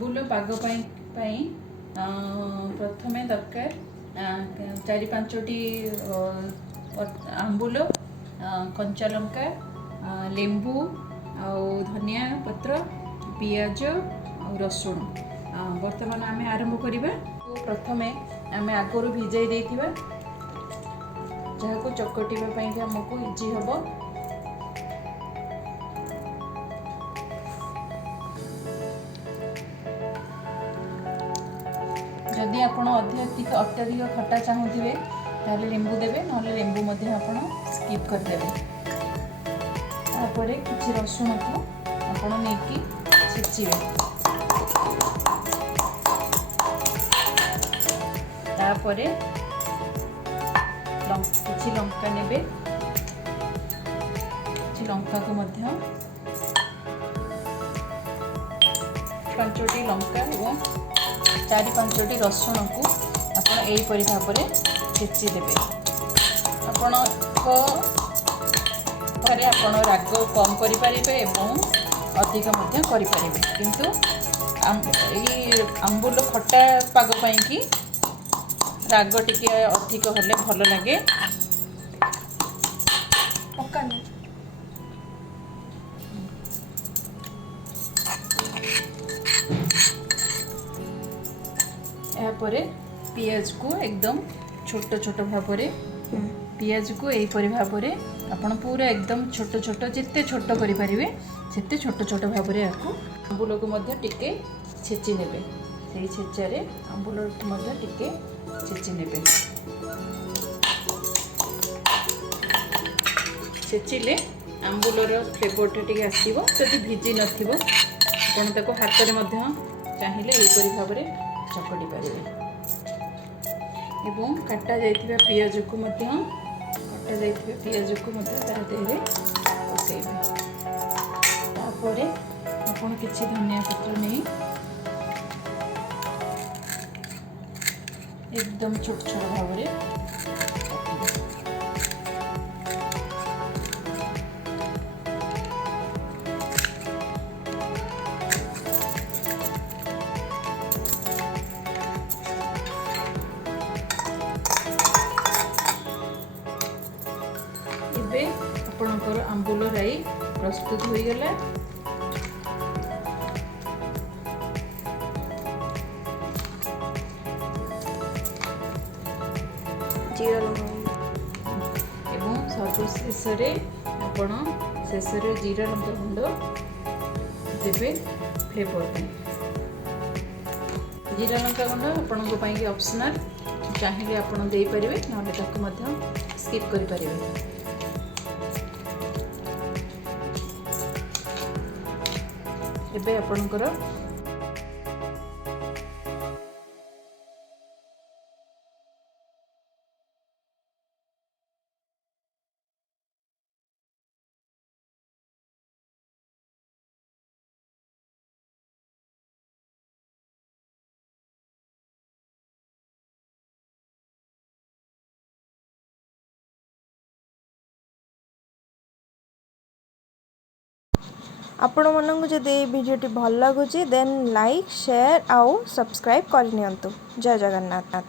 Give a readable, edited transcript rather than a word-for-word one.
आंबुल पाग प्रथमे दरकार 4-5टी आंबुल, कंचा लंका, लेंबू आ धनिया पत्र, पियाज आ रसुण। बर्तमान आम आरंभ करवा। प्रथमे आम आगु भिजाई देथिबा जहाँ चकटिबा आमको इजी हम। जदि आप अत्यधिक खट्टा चाहूे ताले लेंबू देवे, ना लेंबू आप स्किप करदेवे। तापर किसी रसुण को आपण नहीं छेचिवे। तापर किसी लंका नेबे, किसी लंका को मध्य 5टी लंका और 4-5टी रसुण को आप यहीपरि भाव में छेची देवे। आपण राग कम करें एवं अधिक करें, किंतु आंबुल खट्टा पाग कि राग टिके अधिक हेल्ले भल लगे। यापर पियाज को एकदम छोट छोट भाव में, पियाज को यहीपरि भाव में आपन पूरा एकदम छोट छोट जिते छोट करें से छोट छोट भाव में आपको आंबुल को टिके छेची नेबे। से छेचारे आंबुल को टिके छेची नेबे। छेचिले आंबुलर फ्लेवरटा टिके आसीबो। जदि भिजी नथिबो आपण ताको हाथ में चाहिए यहीपरि भाव में चकड़ी पारे। एवं काटा जाइथिबा पियाज को तार देहरे पकाइबे। तापर आपण किछि धनिया पत्र नहीं एकदम छोट छोट भाव में आपणकर आंबुल राई प्रस्तुत हो गला। एवं सर्वशेष आपण शेष जीरा लंका गुंड देवे फ्लेवर। जीरा लंका गुंड आपण ऑप्शनल, चाहिए आपण दे पारिबे, नले ताको मध्य स्किप करि पारिबे। एबे आपणकर आपण मानक जदि भिडियोटी भल लगुच देन लाइक शेयर आउ सब्सक्राइब करनियंतु। जय जगन्नाथ।